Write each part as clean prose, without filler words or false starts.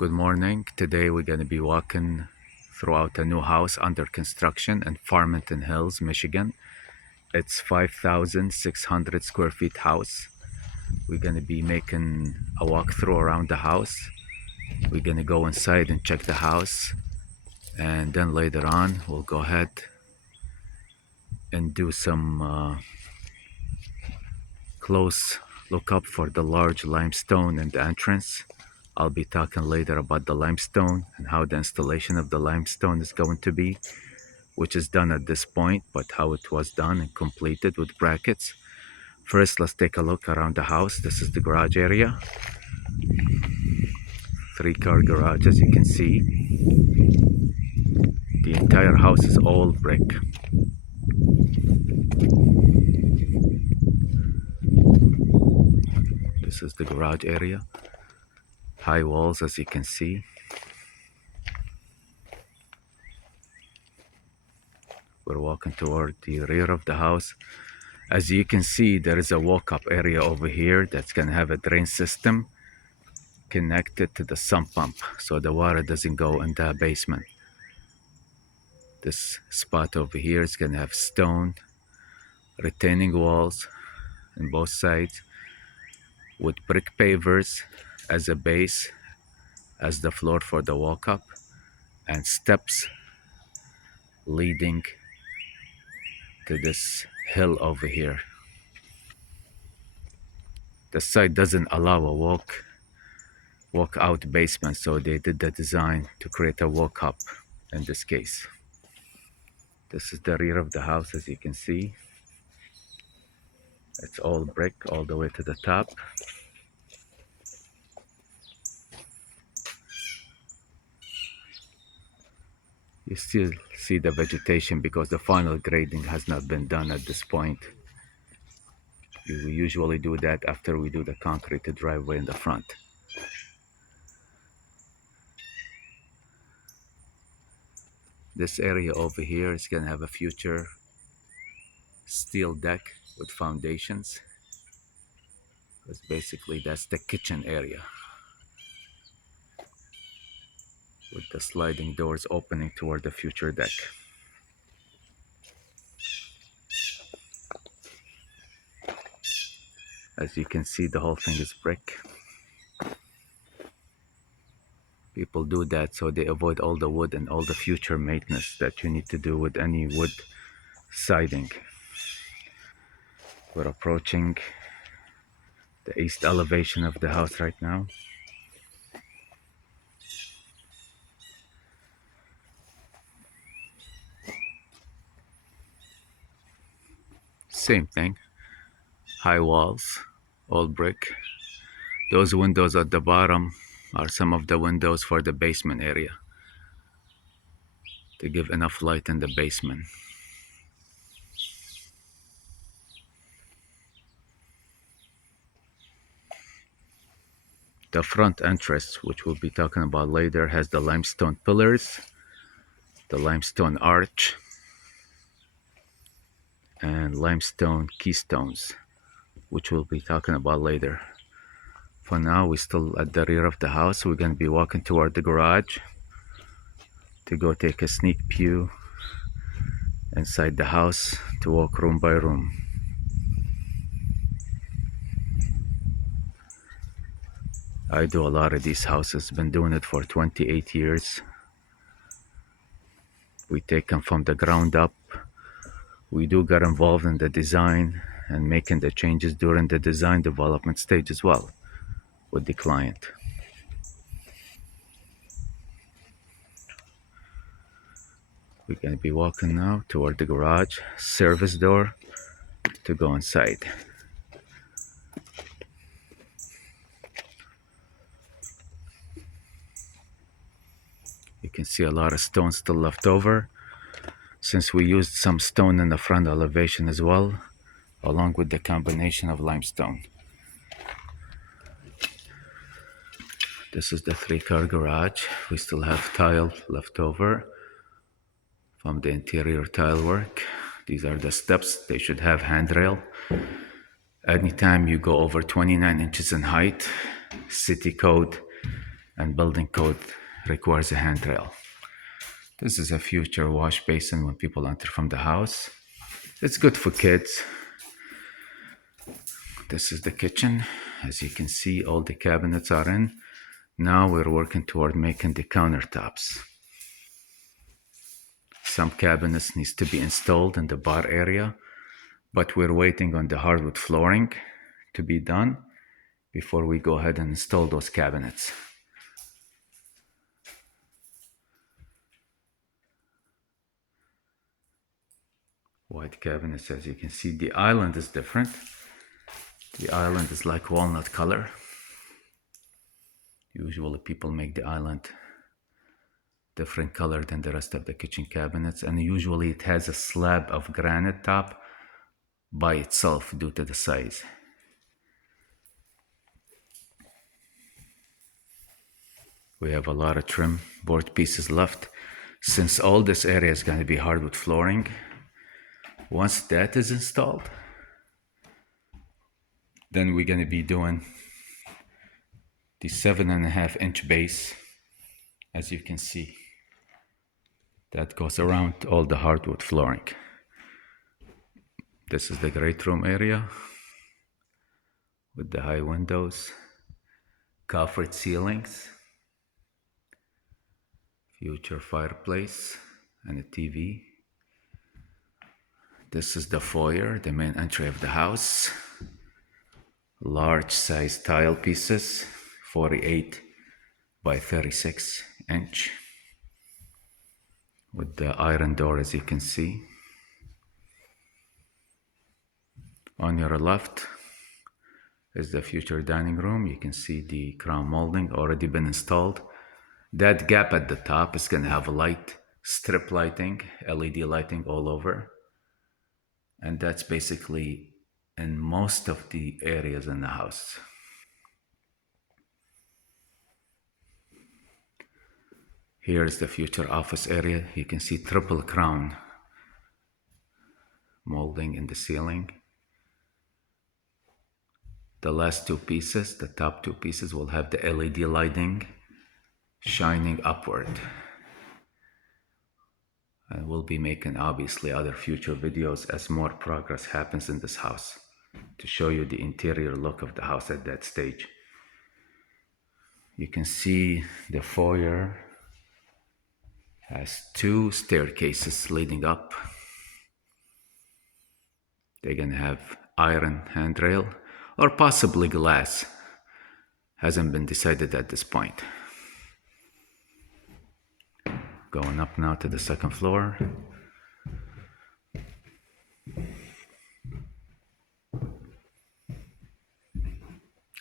Good morning. Today we're going to be walking throughout a new house under construction in Farmington Hills, Michigan. It's 5,600 square feet house. We're going to be making a walkthrough around the house. We're going to go inside and check the house, and then later on we'll go ahead and do some close look up for the large limestone in the entrance. I'll be talking later about the limestone and how the installation of the limestone is going to be, which is done at this point, but how it was done and completed with brackets. First, let's take a look around the house. This is the garage area. 3-car garage, as you can see. The entire house is all brick. This is the garage area. High walls, as you can see. We're walking toward the rear of the house. As you can see, there is a walk-up area over here that's going to have a drain system connected to the sump pump, so the water doesn't go in the basement. This spot over here is going to have stone retaining walls on both sides with brick pavers as a base, as the floor for the walk-up, and steps leading to this hill over here. The site doesn't allow a walk out basement, so they did the design to create a walk up in this case. This is the rear of the house, as you can see. It's all brick all the way to the top. You still see the vegetation because the final grading has not been done at this point. We usually do that after we do the concrete driveway in the front. This area over here is going to have a future steel deck with foundations, because basically that's the kitchen area, with the sliding doors opening toward the future deck. As you can see, the whole thing is brick. People do that so they avoid all the wood and all the future maintenance that you need to do with any wood siding. We're approaching the east elevation of the house right now. Same thing, high walls, all brick. Those windows at the bottom are some of the windows for the basement area to give enough light in the basement. The front entrance, which we'll be talking about later, has the limestone pillars, the limestone arch, and limestone keystones, which we'll be talking about later. For now, we're still at the rear of the house. We're going to be walking toward the garage to go take a sneak view inside the house, to walk room by room. I do a lot of these houses, been doing it for 28 years. We take them from the ground up. We do get involved in the design and making the changes during the design development stage as well with the client. We're going to be walking now toward the garage service door to go inside. You can see a lot of stone still left over, since we used some stone in the front elevation as well, along with the combination of limestone. This is the 3-car garage. We still have tile left over from the interior tile work. These are the steps. They should have handrail. Anytime you go over 29 inches in height, city code and building code requires a handrail. This is a future wash basin when people enter from the house. It's good for kids. This is the kitchen. As you can see, all the cabinets are in. Now we're working toward making the countertops. Some cabinets needs to be installed in the bar area, but we're waiting on the hardwood flooring to be done before we go ahead and install those cabinets. White cabinets, as you can see, the island is different. The island is like walnut color. Usually people make the island different color than the rest of the kitchen cabinets, and usually it has a slab of granite top by itself due to the size. We have a lot of trim board pieces left. Since all this area is going to be hardwood flooring, once that is installed, then we're going to be doing the 7.5-inch base, as you can see, that goes around all the hardwood flooring. This is the great room area with the high windows, coffered ceilings, future fireplace, and a TV. This is the foyer, the main entry of the house. Large size tile pieces, 48 by 36 inch, with the iron door, as you can see. On your left is the future dining room. You can see the crown molding already been installed. That gap at the top is going to have a light, strip lighting, LED lighting all over. And that's basically in most of the areas in the house. Here is the future office area. You can see triple crown molding in the ceiling. The last two pieces, the top two pieces, will have the LED lighting shining upward. And we'll be making obviously other future videos as more progress happens in this house to show you the interior look of the house at that stage. You can see the foyer has two staircases leading up. They're gonna have iron handrail or possibly glass. Hasn't been decided at this point. Going up now to the second floor.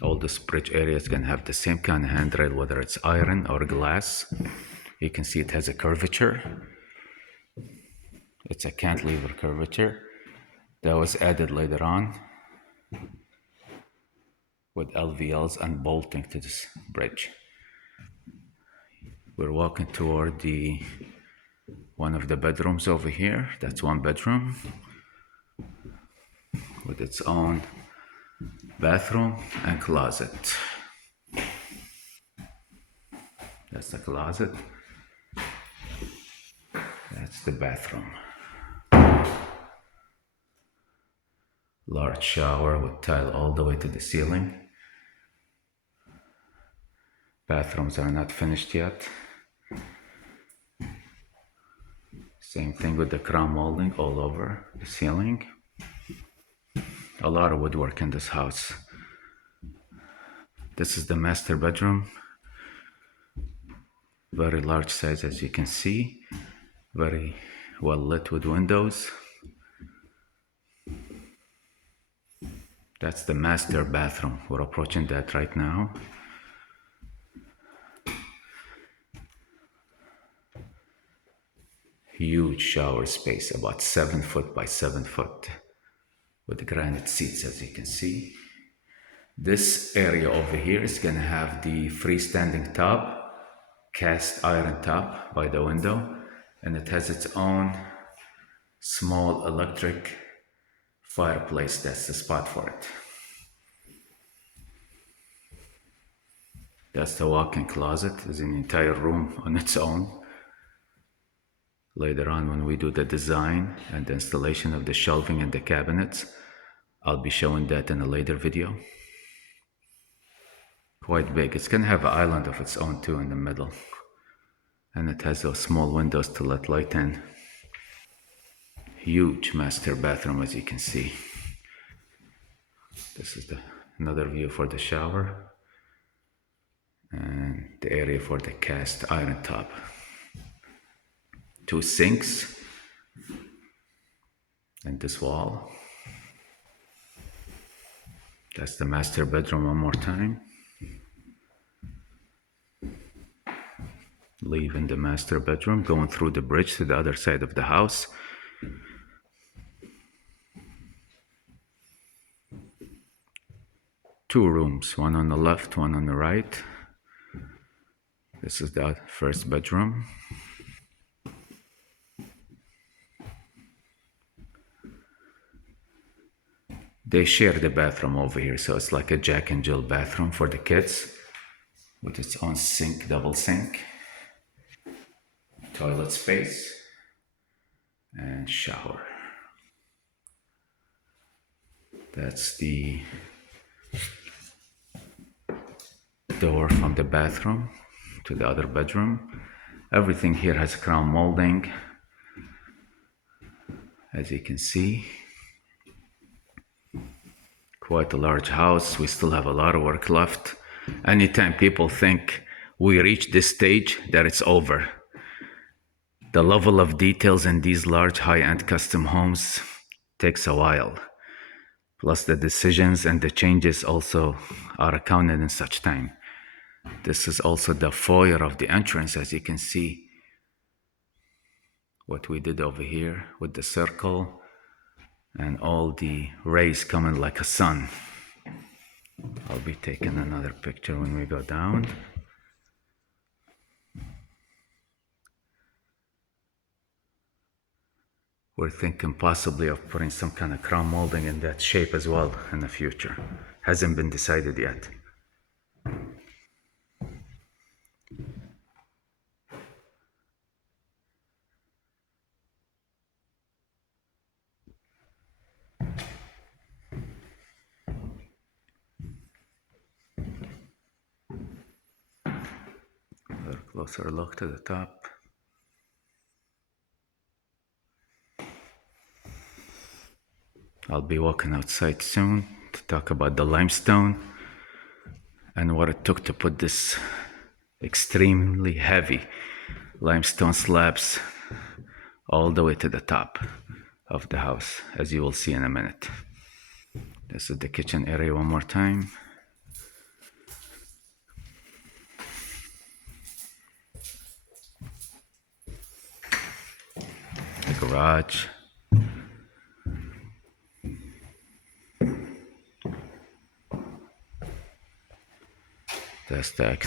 All this bridge area is going to have the same kind of handrail, whether it's iron or glass. You can see it has a curvature. It's a cantilever curvature that was added later on with LVLs and bolting to this bridge. We're walking toward one of the bedrooms over here. That's one bedroom with its own bathroom and closet. That's the closet. That's the bathroom. Large shower with tile all the way to the ceiling. Bathrooms are not finished yet. Same thing with the crown molding all over the ceiling. A lot of woodwork in this house. This is the master bedroom. Very large size, as you can see. Very well lit with windows. That's the master bathroom. We're approaching that right now. Huge shower space, about 7 foot by 7 foot, with granite seats, as you can see. This area over here is gonna have the freestanding tub, cast iron top by the window, and it has its own small electric fireplace. That's the spot for it. That's the walk-in closet. It's an entire room on its own. Later on, when we do the design and the installation of the shelving and the cabinets, I'll be showing that in a later video. Quite big. It's gonna have an island of its own too in the middle. And it has those small windows to let light in. Huge master bathroom, as you can see. This is another view for the shower and the area for the cast iron top. Two sinks and this wall. That's the master bedroom one more time. Leaving the master bedroom, going through the bridge to the other side of the house. Two rooms, one on the left, one on the right. This is the first bedroom. They share the bathroom over here, so it's like a Jack and Jill bathroom for the kids with its own sink, double sink, toilet space, and shower. That's the door from the bathroom to the other bedroom. Everything here has crown molding, as you can see. Quite a large house. We still have a lot of work left. Anytime people think we reach this stage, that it's over. The level of details in these large high-end custom homes takes a while. Plus the decisions and the changes also are accounted in such time. This is also the foyer of the entrance, as you can see. What we did over here with the circle and all the rays coming like a sun. I'll be taking another picture when we go down. We're thinking possibly of putting some kind of crown molding in that shape as well in the future. Hasn't been decided yet. Another closer look to the top. I'll be walking outside soon to talk about the limestone and what it took to put this extremely heavy limestone slabs all the way to the top of the house, as you will see in a minute. This is the kitchen area one more time. The garage. That's the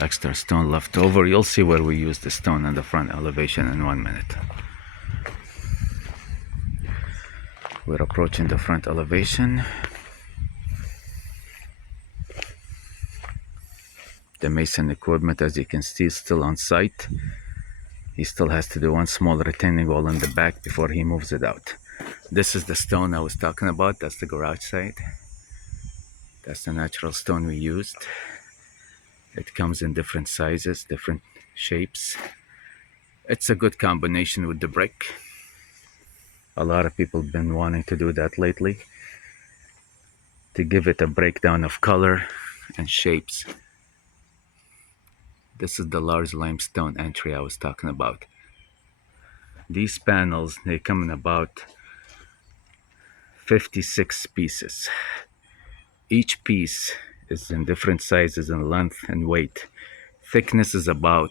extra stone left over. You'll see where we use the stone in the front elevation in 1 minute. We're approaching the front elevation. The mason equipment, as you can see, is still on site. He still has to do one small retaining wall in the back before he moves it out. This is the stone I was talking about. That's the garage side. That's the natural stone we used. It comes in different sizes, different shapes. It's a good combination with the brick. A lot of people have been wanting to do that lately, to give it a breakdown of color and shapes. This is the large limestone entry I was talking about. These panels, they come in about 56 pieces. Each piece is in different sizes in length and weight. Thickness is about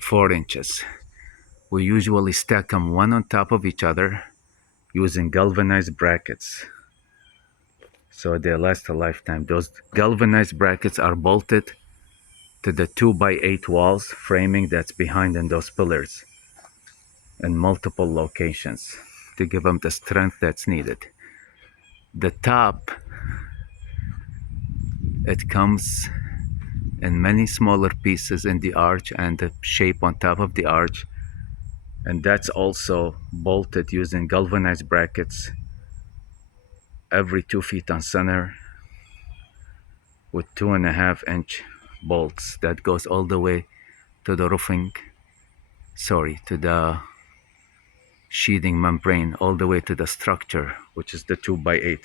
4 inches. We usually stack them one on top of each other using galvanized brackets, so they last a lifetime. Those galvanized brackets are bolted to the 2x8 walls framing that's behind in those pillars in multiple locations to give them the strength that's needed. The top, it comes and many smaller pieces in the arch and the shape on top of the arch, and that's also bolted using galvanized brackets every 2 feet on center with 2.5 inch bolts that goes all the way to the roofing, sorry, to the sheathing membrane, all the way to the structure, which is the 2x8.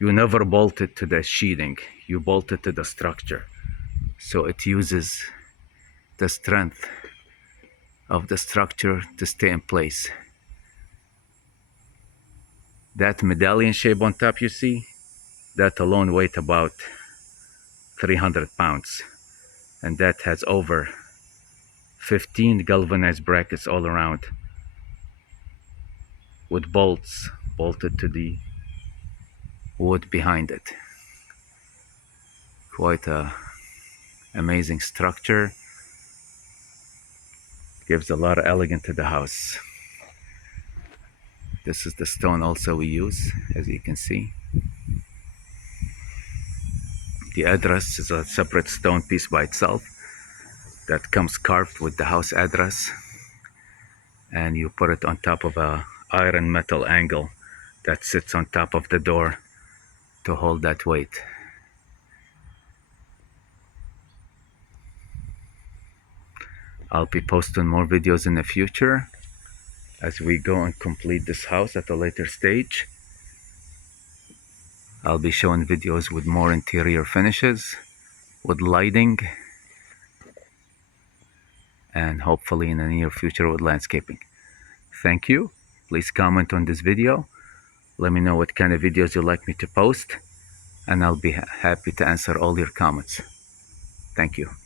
You never bolt it to the sheathing, you bolt it to the structure, so it uses the strength of the structure to stay in place. That medallion shape on top you see, that alone weighs about 300 pounds, and that has over 15 galvanized brackets all around with bolts bolted to the wood behind it. Quite a amazing structure, gives a lot of elegance to the house. This is the stone also we use, as you can see. The address is a separate stone piece by itself that comes carved with the house address, and you put it on top of a iron metal angle that sits on top of the door to hold that weight. I'll be posting more videos in the future as we go and complete this house at a later stage. I'll be showing videos with more interior finishes, with lighting, and hopefully in the near future with landscaping. Thank you. Please comment on this video. Let me know what kind of videos you'd like me to post, and I'll be happy to answer all your comments. Thank you.